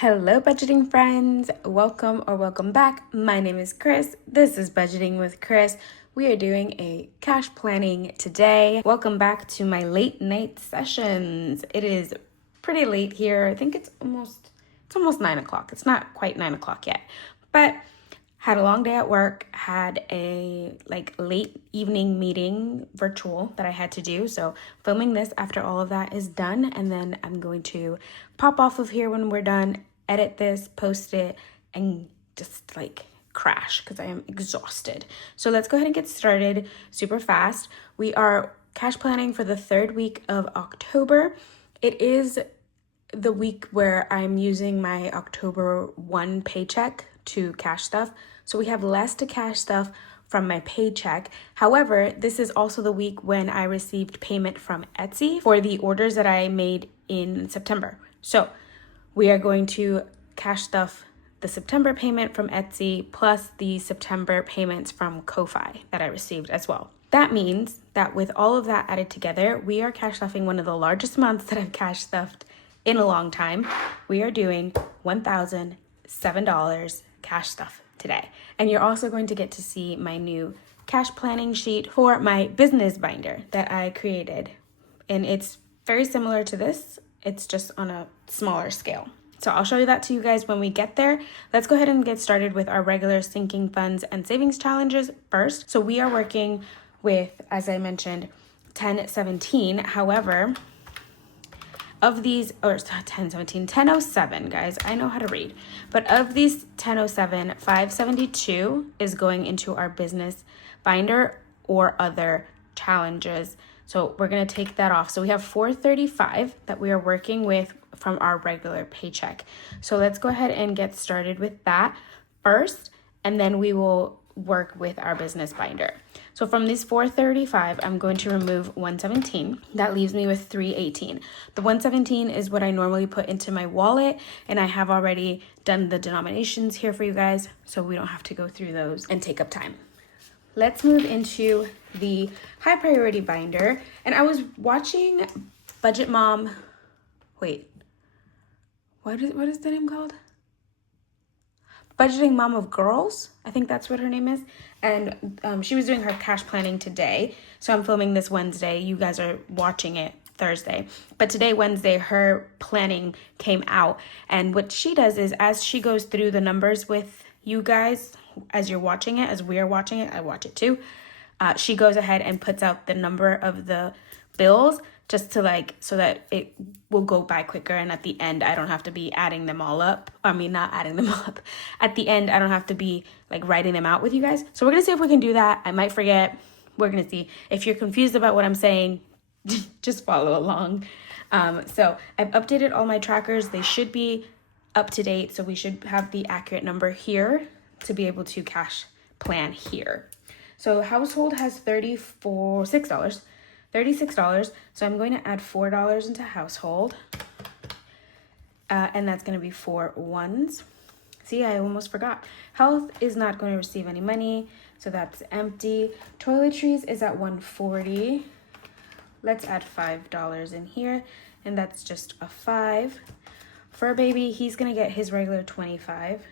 Hello, budgeting friends. Welcome back. My name is Cris. This is Budgeting with Cris. We are doing a cash planning today. Welcome back to my late night sessions. It is pretty late here. I think it's almost 9 o'clock. It's not quite 9 o'clock yet, but had a long day at work, had a late evening meeting virtual that I had to do. So filming this after all of that is done. And then I'm going to pop off of here when we're done, edit this, post it, and just crash because I am exhausted. So let's go ahead and get started super fast. We are cash planning for the third week of October. It is the week where I'm using my October 1 paycheck to cash stuff. So we have less to cash stuff from my paycheck. However, this is also the week when I received payment from Etsy for the orders that I made in September. So we are going to cash stuff the September payment from Etsy plus the September payments from Ko-Fi that I received as well. That means that with all of that added together, we are cash stuffing one of the largest months that I've cash stuffed in a long time. We are doing $1,007 cash stuff today. And you're also going to get to see my new cash planning sheet for my business binder that I created. And it's very similar to this. It's just on a smaller scale. So I'll show you that to you guys when we get there. Let's go ahead and get started with our regular sinking funds and savings challenges first. So we are working with, as I mentioned, 1017. However, of these, or 1007, guys, I know how to read. But of these 1007, 572 is going into our business binder or other challenges. So we're going to take that off. So we have 435 that we are working with from our regular paycheck. So let's go ahead and get started with that first, and then we will work with our business binder. So from these 435, I'm going to remove 117. That leaves me with 318. The 117 is what I normally put into my wallet, and I have already done the denominations here for you guys, so we don't have to go through those and take up time. Let's move into the high priority binder. And I was watching Budget Mom. Wait, what is the name called? Budgeting Mom of Girls. I think that's what her name is. And she was doing her cash planning today. So I'm filming this Wednesday. You guys are watching it Thursday. But today, Wednesday, her planning came out. And what she does is as she goes through the numbers with you guys, as you're watching it, as we're watching it, I watch it too. She goes ahead and puts out the number of the bills just to so that it will go by quicker. And at the end, I don't have to be adding them all up. Not adding them up. At the end, I don't have to be writing them out with you guys. So we're going to see if we can do that. I might forget. We're going to see. If you're confused about what I'm saying, just follow along. So I've updated all my trackers. They should be up to date. So we should have the accurate number here to be able to cash plan here. So household has $36. So I'm going to add $4 into household. And that's going to be 4 ones. See, I almost forgot. Health is not going to receive any money, so that's empty. Toiletries is at $140. Let's add $5 in here, and that's just a 5. Fur baby, he's going to get his regular 25.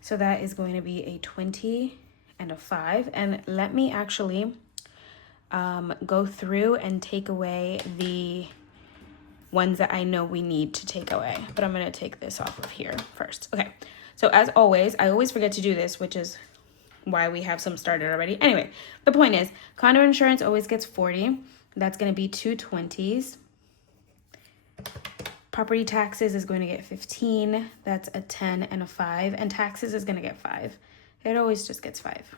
So that is going to be a 20 and a 5. And let me actually go through and take away the ones that I know we need to take away. But I'm going to take this off of here first. Okay, so as always, I always forget to do this, which is why we have some started already. Anyway, the point is, condo insurance always gets 40. That's going to be 2 20s. Property taxes is going to get 15. That's a 10 and a 5. And taxes is going to get 5. It always just gets 5.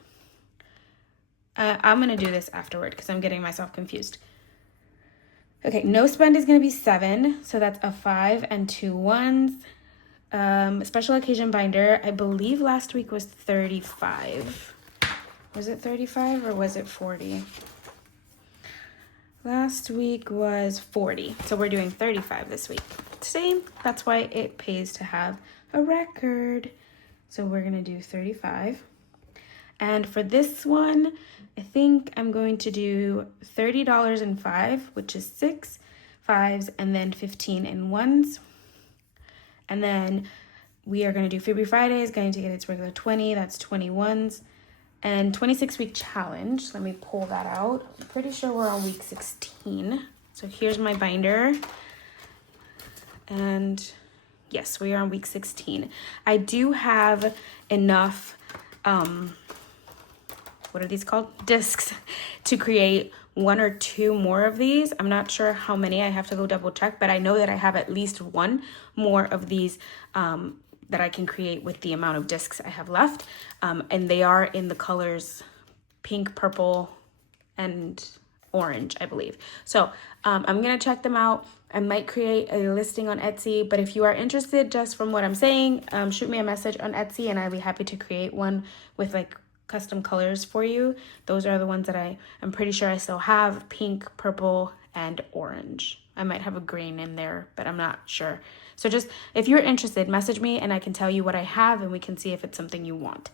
I'm going to do this afterward because I'm getting myself confused. Okay, no spend is going to be 7. So that's a 5 and 2 ones. Special occasion binder, I believe last week was 35. Was it 35 or was it 40? Last week was 40. So we're doing 35 this week. Same. That's why it pays to have a record. So we're going to do 35. And for this one, I think I'm going to do $30 and 5, which is 6 5s and then 15 and 1s. And then we are going to do Freebie Friday is going to get its regular 20. That's 21s. And 26-week challenge. Let me pull that out. I'm pretty sure we're on week 16. So here's my binder. And yes, we are on week 16. I do have enough, what are these called? Discs to create 1 or 2 more of these. I'm not sure how many. I have to go double check, but I know that I have at least 1 more of these that I can create with the amount of discs I have left. And they are in the colors pink, purple, and orange, I believe. So I'm gonna check them out. I might create a listing on Etsy, but if you are interested, just from what I'm saying, shoot me a message on Etsy and I'd be happy to create one with like custom colors for you. Those are the ones that I'm pretty sure I still have: pink, purple, and orange. I might have a green in there, but I'm not sure. So just, if you're interested, message me and I can tell you what I have and we can see if it's something you want.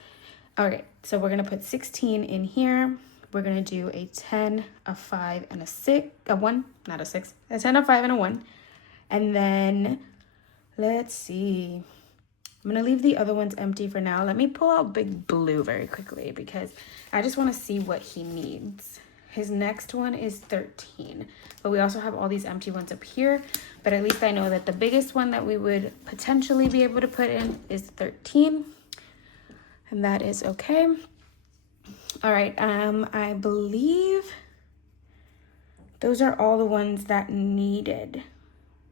All right, so we're gonna put 16 in here. We're gonna do a 10, a 5, and a 6, a 1, not a 6, a 10, a 5, and a 1. And then, let's see. I'm gonna leave the other ones empty for now. Let me pull out Big Blue very quickly because I just wanna see what he needs. His next one is 13, but we also have all these empty ones up here, but at least I know that the biggest one that we would potentially be able to put in is 13, and that is okay. All right, I believe those are all the ones that needed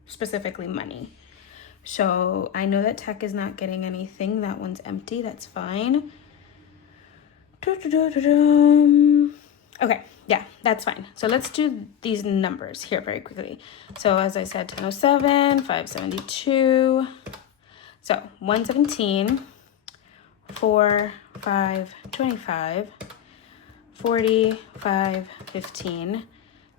specifically money. So I know that tech is not getting anything. That one's empty, that's fine. Okay, yeah, that's fine. So let's do these numbers here very quickly. So as I said, 1007, 572, so 117, 4, 5, 25, 40, 5, 15,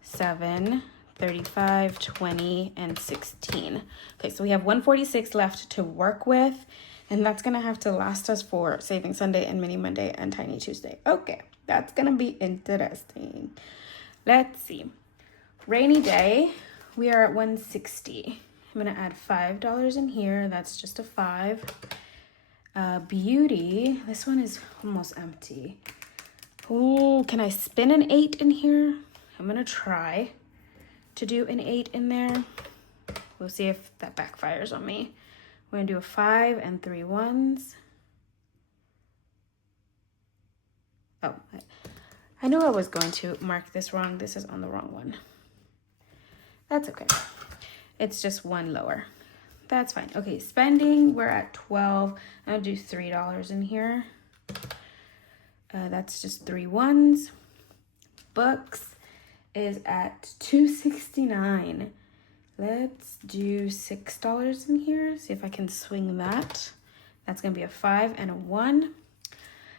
7, 35, 20, and 16. Okay, so we have 146 left to work with, and that's gonna have to last us for Saving Sunday and Mini Monday and Tiny Tuesday. Okay, that's gonna be interesting. Let's see. Rainy Day, we are at 160. I'm gonna add $5 in here. That's just a 5. Beauty, this one is almost empty. Oh, can I spin an 8 in here? I'm gonna try to do an 8 in there. We'll see if that backfires on me. We're gonna do a 5 and 3 1s. Oh, I knew I was going to mark this wrong. This is on the wrong one. That's okay. It's just 1 lower. That's fine. Okay, spending, we're at 12. I'm gonna do $3 in here. That's just 3 1s. Books is at $2.69. Let's do $6 in here. See if I can swing that. That's gonna be a 5 and a 1.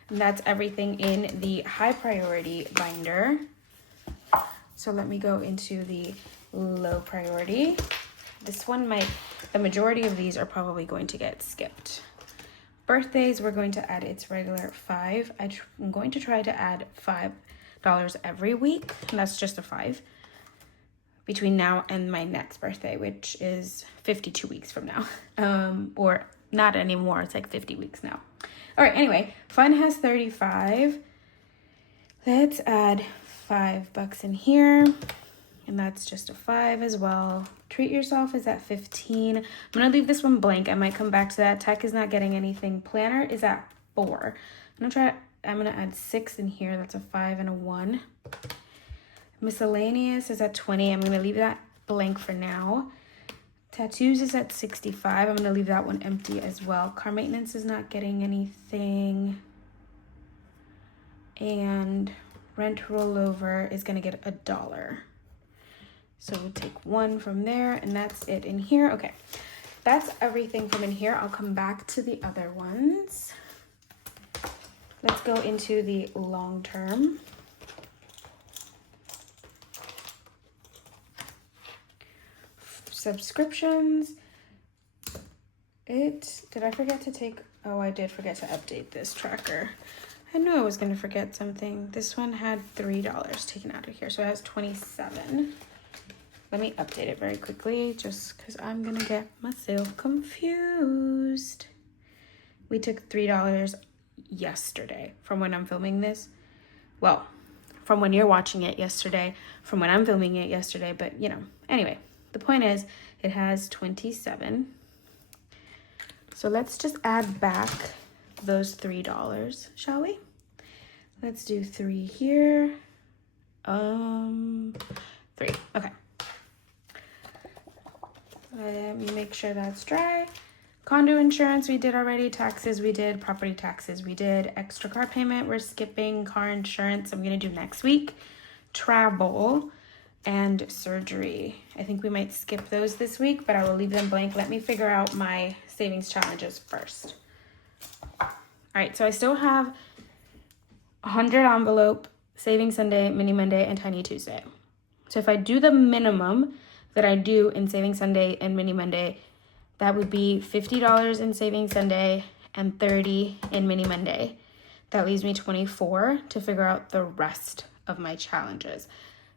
And that's everything in the high priority binder. So let me go into the low priority. This one the majority of these are probably going to get skipped. Birthdays, we're going to add its regular 5. I'm going to try to add $5 every week, and that's just a 5 between now and my next birthday, which is 52 weeks from now. Or not anymore, it's like 50 weeks now. All right, anyway, fun has 35. Let's add $5 in here, and that's just a 5 as well. Treat yourself is at 15. I'm gonna leave this one blank. I might come back to that. Tech is not getting anything. Planner is at 4. I'm gonna add 6 in here. That's a 5 and a 1. Miscellaneous is at 20. I'm gonna leave that blank for now. Tattoos is at 65. I'm gonna leave that one empty as well. Car maintenance is not getting anything. And rent rollover is gonna get $1. So we'll take 1 from there, and that's it in here. Okay, that's everything from in here. I'll come back to the other ones. Let's go into the long term. Subscriptions. Did I forget to take, oh, I did forget to update this tracker. I knew I was gonna forget something. This one had $3 taken out of here, so it has 27. let me update it very quickly just because I'm gonna get myself confused. We took $3 yesterday from when I'm filming this. Well, from when you're watching it yesterday, from when I'm filming it yesterday, but you know, anyway, the point is it has 27. So let's just add back those $3, shall we? Let's do 3 here. 3, okay. Let me make sure that's dry. Condo insurance we did already, taxes we did, property taxes we did, extra car payment we're skipping, car insurance I'm gonna do next week, travel, and surgery. I think we might skip those this week, but I will leave them blank. Let me figure out my savings challenges first. All right, so I still have 100 envelope, Saving Sunday, Mini Monday, and Tiny Tuesday. So if I do the minimum that I do in Saving Sunday and Mini Monday, that would be $50 in Saving Sunday and $30 in Mini Monday. That leaves me $24 to figure out the rest of my challenges.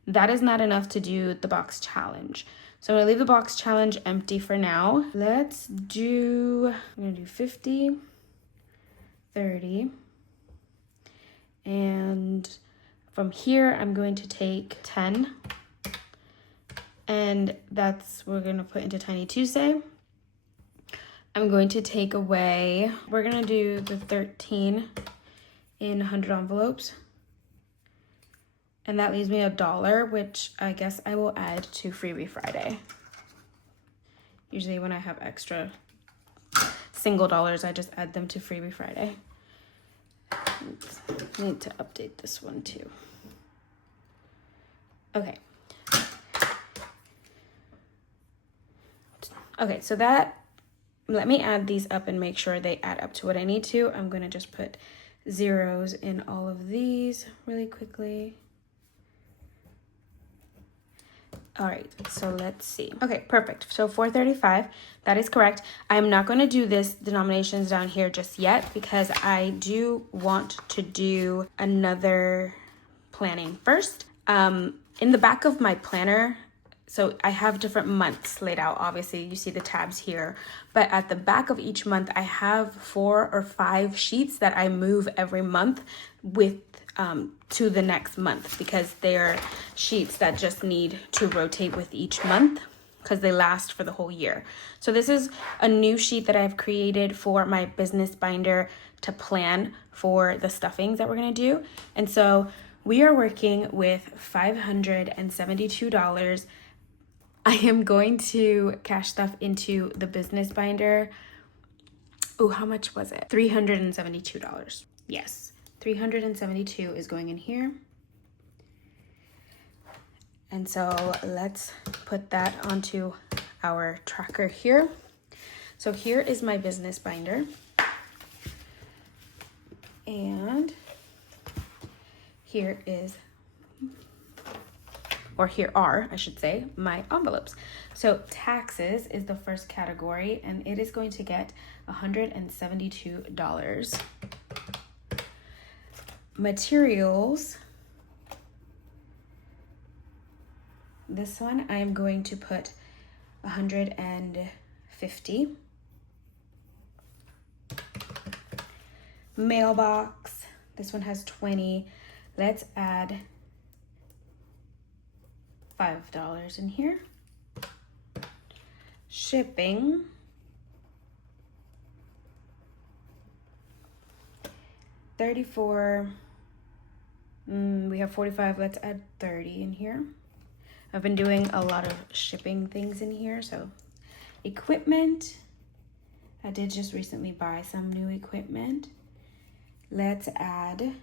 That is not enough to do the box challenge. So I'm gonna leave the box challenge empty for now. I'm gonna do 50, 30, and from here I'm going to take 10, and we're gonna put into Tiny Tuesday. I'm going to take away, we're gonna do the 13 in 100 envelopes. And that leaves me $1, which I guess I will add to Freebie Friday. Usually when I have extra single dollars, I just add them to Freebie Friday. Oops. I need to update this one too. Okay. Okay, so let me add these up and make sure they add up to what I need to. I'm gonna just put zeros in all of these really quickly. All right, so let's see. Okay, perfect. So 435, that is correct. I'm not going to do this denominations down here just yet because I do want to do another planning first. In the back of my planner, so I have different months laid out. Obviously, you see the tabs here, but at the back of each month, I have 4 or 5 sheets that I move every month with to the next month because they're sheets that just need to rotate with each month because they last for the whole year. So this is a new sheet that I've created for my business binder to plan for the stuffings that we're gonna do. And so we are working with $572. I am going to cash stuff into the business binder. Oh, how much was it? $372. Yes. 372 is going in here. And so let's put that onto our tracker here. So here is my business binder. And here are, I should say, my envelopes. So taxes is the first category, and it is going to get $172. Materials, this one I'm going to put 150. Mailbox, this one has 20. Let's add $5 in here. Shipping, $34. We have 45. Let's add 30 in here. I've been doing a lot of shipping things in here. So equipment, I did just recently buy some new equipment. Let's add,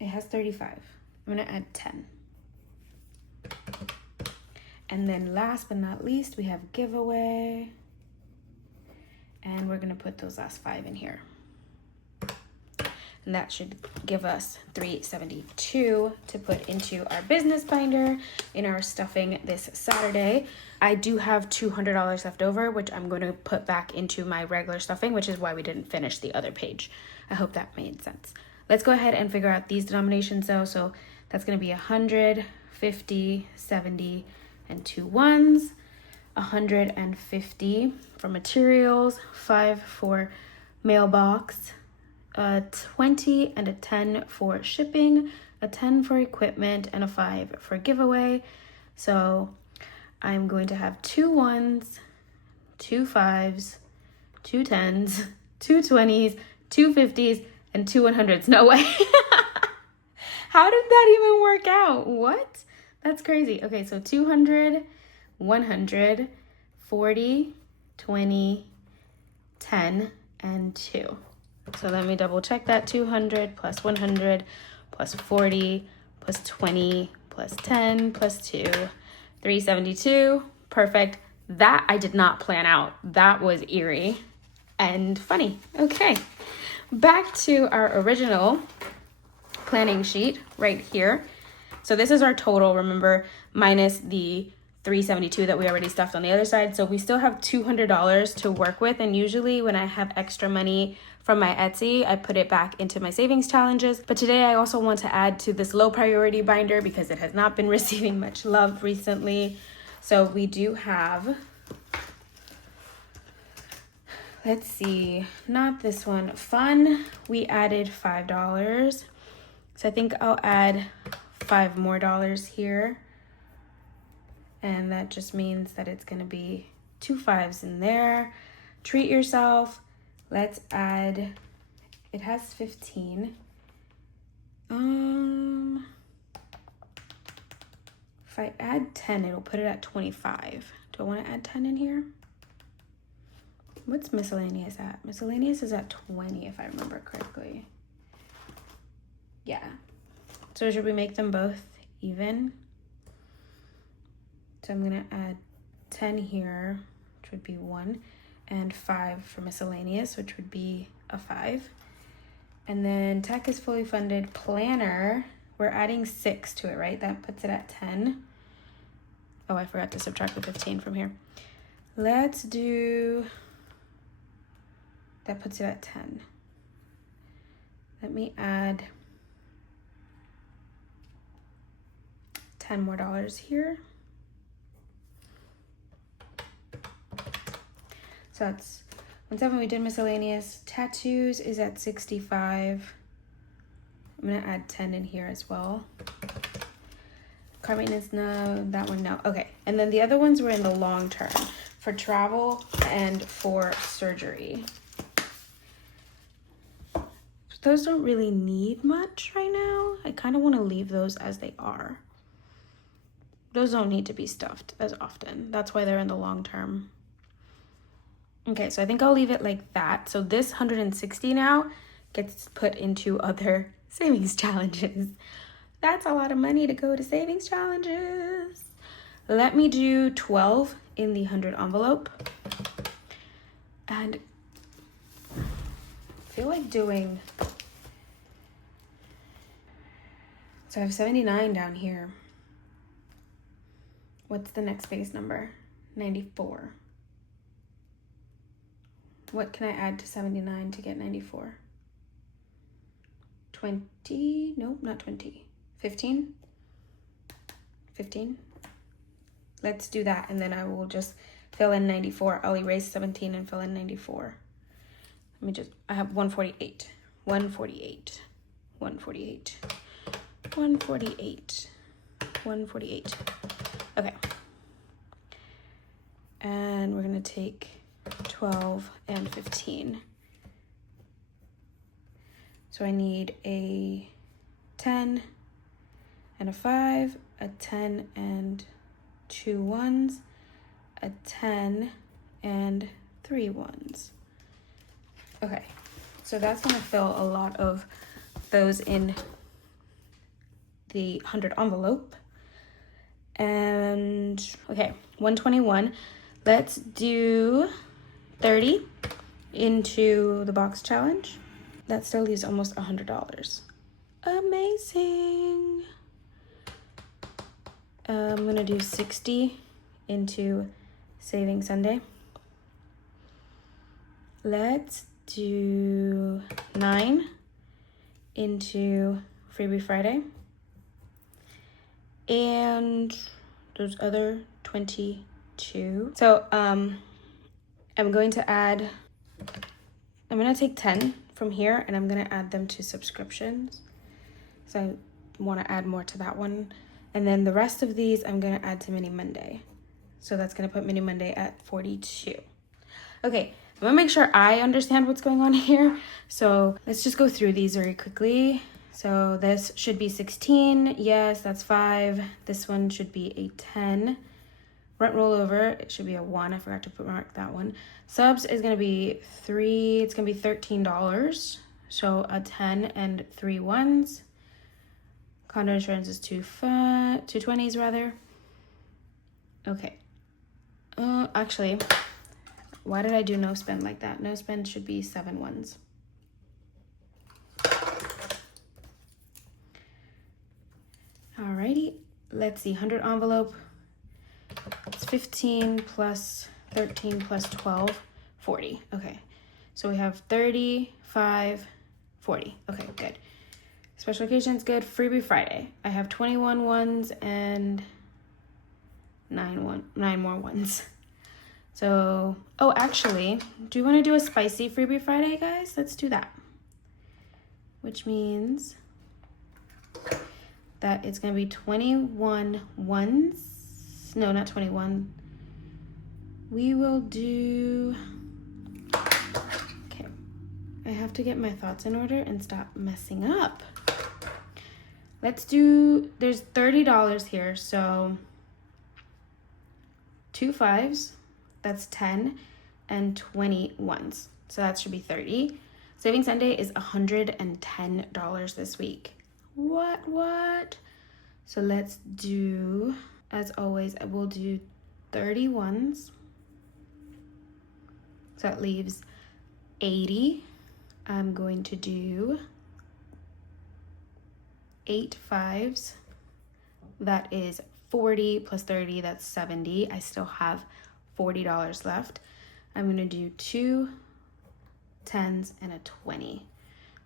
it has 35. I'm gonna add 10. And then last but not least, we have giveaway. And we're gonna put those last 5 in here. And that should give us $372 to put into our business binder in our stuffing this Saturday. I do have $200 left over, which I'm going to put back into my regular stuffing, which is why we didn't finish the other page. I hope that made sense. Let's go ahead and figure out these denominations though. So That's gonna be 100, 50, 70, and 2 ones. 150 for materials, 5 for mailbox, a 20 and a 10 for shipping, a 10 for equipment, and a 5 for giveaway. So I'm going to have 2 ones, 2 5s, 2 10s, 2 20s, 2 50s, and 2 100s. No way. How did that even work out? What? That's crazy. Okay, so 200, 100, 40, 20, 10, and 2. So let me double check that. 200 plus 100 plus 40 plus 20 plus 10 plus 2, 372. Perfect. That I did not plan out. That was eerie and funny. Okay, back to our original planning sheet right here. So this is our total, remember, minus the 372 that we already stuffed on the other side. So we still have $200 to work with. And usually when I have extra money from my Etsy, I put it back into my savings challenges. But today I also want to add to this low priority binder because it has not been receiving much love recently. So we do have, let's see, not this one, fun. We added $5. So I think I'll add $5 more here. And that just means that it's gonna be 2 5s in there. Treat yourself. Let's add, it has 15. If I add 10, it'll put it at 25. Do I wanna add 10 in here? What's miscellaneous at? Miscellaneous is at 20 if I remember correctly. Yeah. So should we make them both even? So I'm gonna add 10 here, which would be 1, and 5 for miscellaneous, which would be a 5. And then tech is fully funded. Planner, we're adding 6 to it, right? That puts it at 10. Oh, I forgot to subtract the 15 from here. Let's do, that puts it at 10. Let me add $10 more here. So that's 17. We did miscellaneous. Tattoos is at 65. I'm gonna add 10 in here as well. Car maintenance, no. That one, no. Okay, and then the other ones were in the long term for travel and for surgery. Those don't really need much right now. I kind of want to leave those as they are. Those don't need to be stuffed as often. That's why they're in the long term. Okay, so I think I'll leave it like that. So this 160 now gets put into other savings challenges. That's a lot of money to go to savings challenges. Let me do 12 in the 100 envelope. And I feel like doing, so I have 79 down here. What's the next base number? 94. What can I add to 79 to get 94? 20, nope, not 20. 15? 15? Let's do that, and then I will just fill in 94. I'll erase 17 and fill in 94. Let me just, I have 148. 148. 148. 148. 148. Okay. And we're gonna take 12 and 15. So I need a 10 and a 5, a 10 and 2 ones, a 10 and 3 ones. Okay, so that's gonna fill a lot of those in the 100 envelope. And okay, 121. Let's do 30 into the box challenge. That still leaves almost $100. Amazing. I'm gonna do 60 into Saving Sunday. Let's do 9 into Freebie Friday. and those other 22. So I'm going to take 10 from here and I'm going to add them to subscriptions. So I want to add more to that one. And then the rest of these I'm going to add to Mini Monday. So that's going to put Mini Monday at 42. Okay, I'm going to make sure I understand what's going on here. So let's just go through these very quickly. So this should be 16. Yes, that's 5. This one should be a 10. Rent rollover, it should be a 1. I forgot to mark that one. Subs is going to be 3. It's going to be $13. So a 10 and 3 ones. Condo insurance is 2 20s rather. Okay. Actually, why did I do no spend like that? No spend should be 7 ones. Alrighty, let's see, 100 envelope. It's 15 plus 13 plus 12, 40. Okay, so we have 35, 40. Okay, good. Special occasions, good. Freebie Friday. I have 21 ones and 9 more ones. So, oh, actually, do you want to do a spicy Freebie Friday, guys? Let's do that. Which means that it's going to be 21 ones. No, not 21. We will do... Okay. I have to get my thoughts in order and stop messing up. Let's do... There's $30 here, so 2 5s, that's 10, and 20 ones. So that should be 30. Saving Sunday is $110 this week. What? So let's do, as always, I will do 30 ones. So that leaves 80. I'm going to do 8 5s. That is 40 plus 30, that's 70. I still have $40 left. I'm going to do 2 10s and a 20.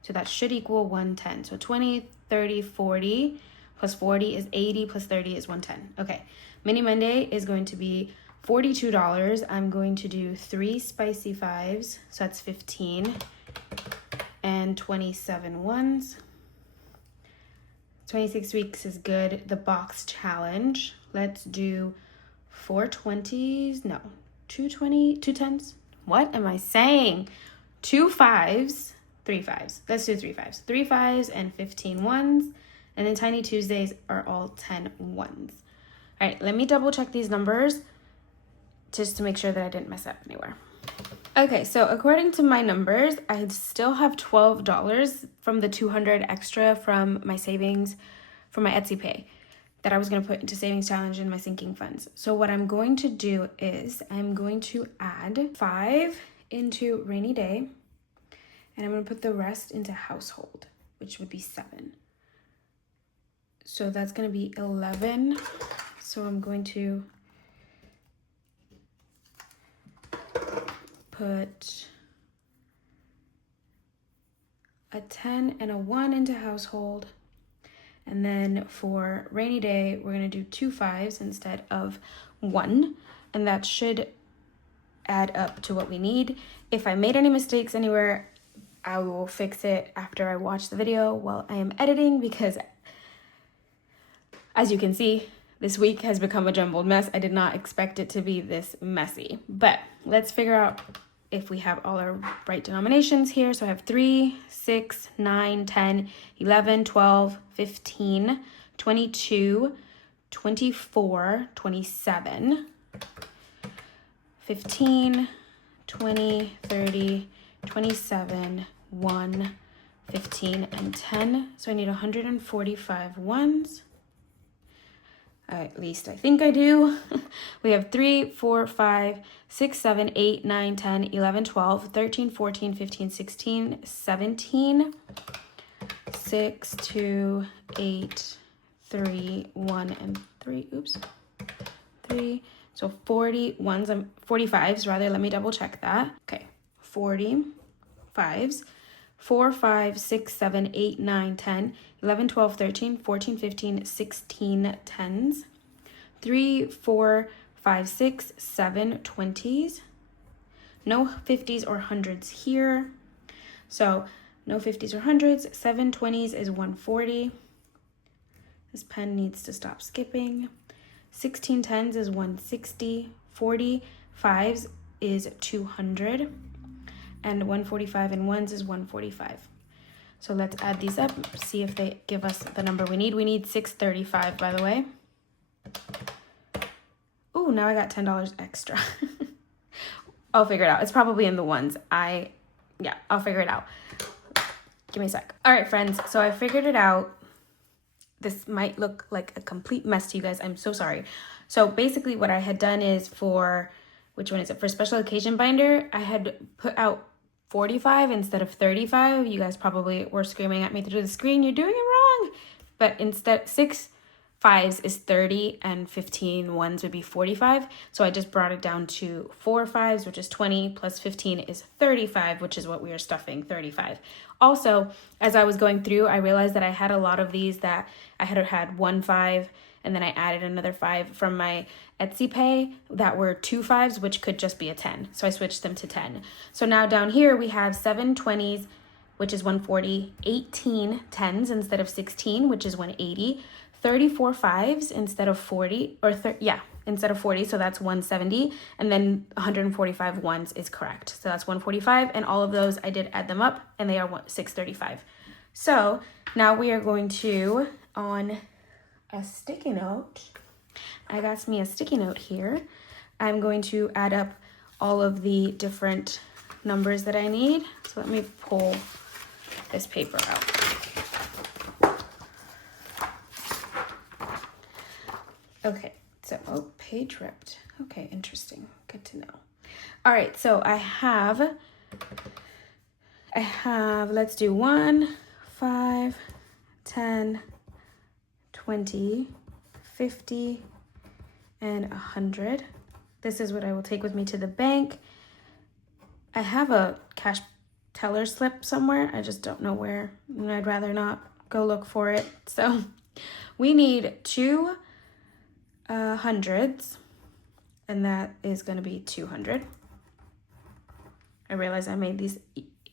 So that should equal 110. So 20, 30, 40 plus 40 is 80 plus 30 is 110. Okay, Mini Monday is going to be $42. I'm going to do 3 spicy 5s, so that's 15, and 27 ones. 26 weeks is good. The box challenge, let's do 4 20s, no, 2 10s. What am I saying? 2 5s, 3 5s. Let's do 3 5s. 3 5s and 15 ones. And then Tiny Tuesdays are all 10 ones. All right, let me double check these numbers just to make sure that I didn't mess up anywhere. Okay, so according to my numbers, I still have $12 from the $200 extra from my savings, from my Etsy pay, that I was going to put into savings challenge in my sinking funds. So what I'm going to do is I'm going to add 5 into rainy day, and I'm going to put the rest into household, which would be 7. So that's going to be 11. So I'm going to put a 10 and a 1 into household. And then for rainy day, we're going to do 2 5s instead of 1. And that should add up to what we need. If I made any mistakes anywhere, I will fix it after I watch the video while I am editing, because as you can see, this week has become a jumbled mess. I did not expect it to be this messy. But let's figure out if we have all our right denominations here. So I have 3, 6, 9, 10, 11, 12, 15, 22, 24, 27, 15, 20, 30, 27, 1, 15, and 10. So I need 145 ones. At least I think I do. We have 3, 4, 5, 6, 7, 8, 9, 10, 11, 12, 13, 14, 15, 16, 17, 6, 2, 8, 3, 1, and 3. Oops. 3. So 45s rather. Let me double check that. Okay. 40 5s. 4, 5, 6, 7, 8, 9, 10, 11, 12, 13, 14, 15, 16 10s, 3, 4, 5, 6, 7 20s, no 50s or 100s here. So no 50s or 100s, 7 20s is 140. This pen needs to stop skipping. 16 10s is 160, 40 5s is 200, and 145 and 1s is 145. So let's add these up, see if they give us the number we need. We need 635, by the way. Oh, now I got $10 extra. I'll figure it out. It's probably in the ones. I'll figure it out. Give me a sec. All right, friends, so I figured it out. This might look like a complete mess to you guys. I'm so sorry. So basically what I had done is for, which one is it? For special occasion binder, I had put out 45 instead of 35. You guys probably were screaming at me through the screen, you're doing it wrong. But instead, 6 5s is 30 and 15 1s would be 45. So I just brought it down to 4 5s, which is 20, plus 15 is 35, which is what we are stuffing, 35. Also, as I was going through, I realized that I had a lot of these that I had 1 5, and then I added another 5 from my Etsy pay that were 2 5s, which could just be a 10. So I switched them to 10. So now down here we have 7 20s, which is 140, 18 10s instead of 16, which is 180, 34 5s instead of 40, instead of 40, so that's 170, and then 145 ones is correct. So that's 145, and all of those, I did add them up, and they are 635. So now we are going to, on a sticky note, I got me a sticky note here. I'm going to add up all of the different numbers that I need. So let me pull this paper out. Okay, so, page ripped. Okay, interesting. Good to know. All right, so I have, let's do 1, 5, 10, 20, 50, and 100. This is what I will take with me to the bank. I have a cash teller slip somewhere. I just don't know where, and I'd rather not go look for it. So we need 2 hundreds, and that is going to be 200. I realize I made these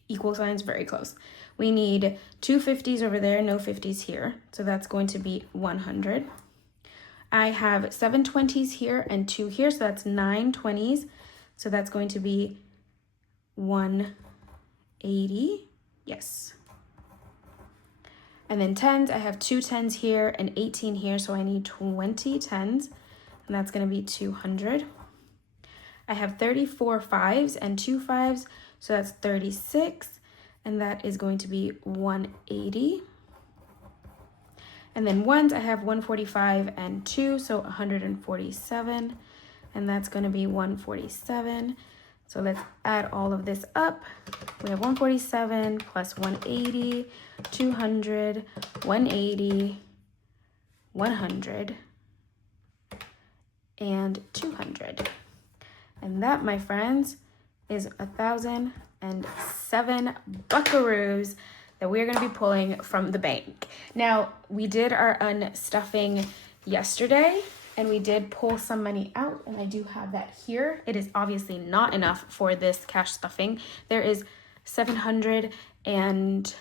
equal signs very close. We need 2 50s over there, no 50s here, so that's going to be 100. I have 7 20s here and 2 here, so that's 9 20s, so that's going to be 180. Yes. And then 10s, I have 2 10s here and 18 here, so I need 20 10s, and that's going to be 200. I have 34 5s and 2 5s, so that's 36, and that is going to be 180. And then 1s, I have 145 and 2, so 147, and that's going to be 147. So let's add all of this up. We have 147 plus 180, 200, 180, 100, and 200. And that, my friends, is 1,007 buckaroos that we're going to be pulling from the bank. Now, we did our unstuffing yesterday, and we did pull some money out, and I do have that here. It is obviously not enough for this cash stuffing. There is 700 and,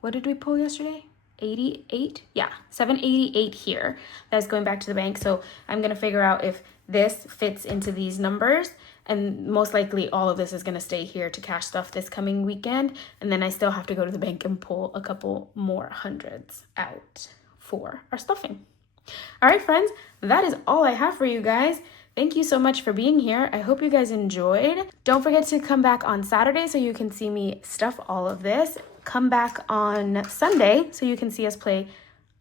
what did we pull yesterday? 88? Yeah, 788 here. That's going back to the bank. So I'm going to figure out if this fits into these numbers, and most likely all of this is going to stay here to cash stuff this coming weekend, and then I still have to go to the bank and pull a couple more hundreds out for our stuffing. All right, friends, that is all I have for you guys. Thank you so much for being here. I hope you guys enjoyed. Don't forget to come back on Saturday so you can see me stuff all of this. Come back on Sunday so you can see us play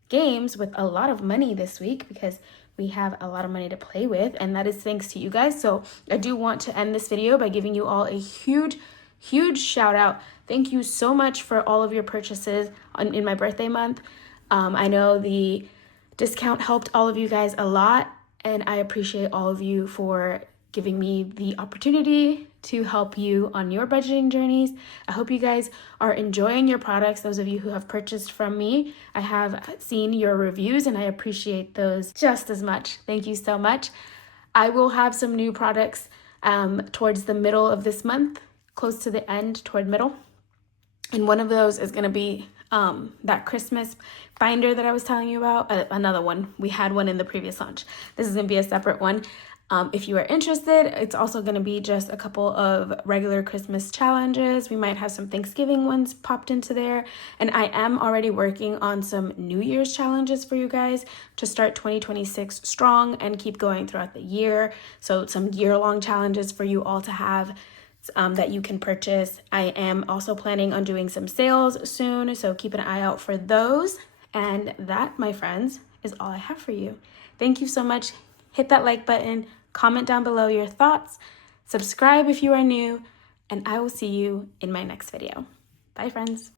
games with a lot of money this week, because we have a lot of money to play with, and that is thanks to you guys. So I do want to end this video by giving you all a huge shout out. Thank you so much for all of your purchases in my birthday month. I know the discount helped all of you guys a lot, and I appreciate all of you for giving me the opportunity to help you on your budgeting journeys. I hope you guys are enjoying your products. Those of you who have purchased from me, I have seen your reviews and I appreciate those just as much. Thank you so much. I will have some new products towards the middle of this month, close to the end, toward middle. And one of those is going to be that Christmas binder that I was telling you about. Another one. We had one in the previous launch. This is going to be a separate one. If you are interested, it's also going to be just a couple of regular Christmas challenges. We might have some Thanksgiving ones popped into there. And I am already working on some New Year's challenges for you guys to start 2026 strong and keep going throughout the year. So some year-long challenges for you all to have that you can purchase. I am also planning on doing some sales soon, so keep an eye out for those. And that, my friends, is all I have for you. Thank you so much. Hit that like button, comment down below your thoughts, subscribe if you are new, and I will see you in my next video. Bye, friends.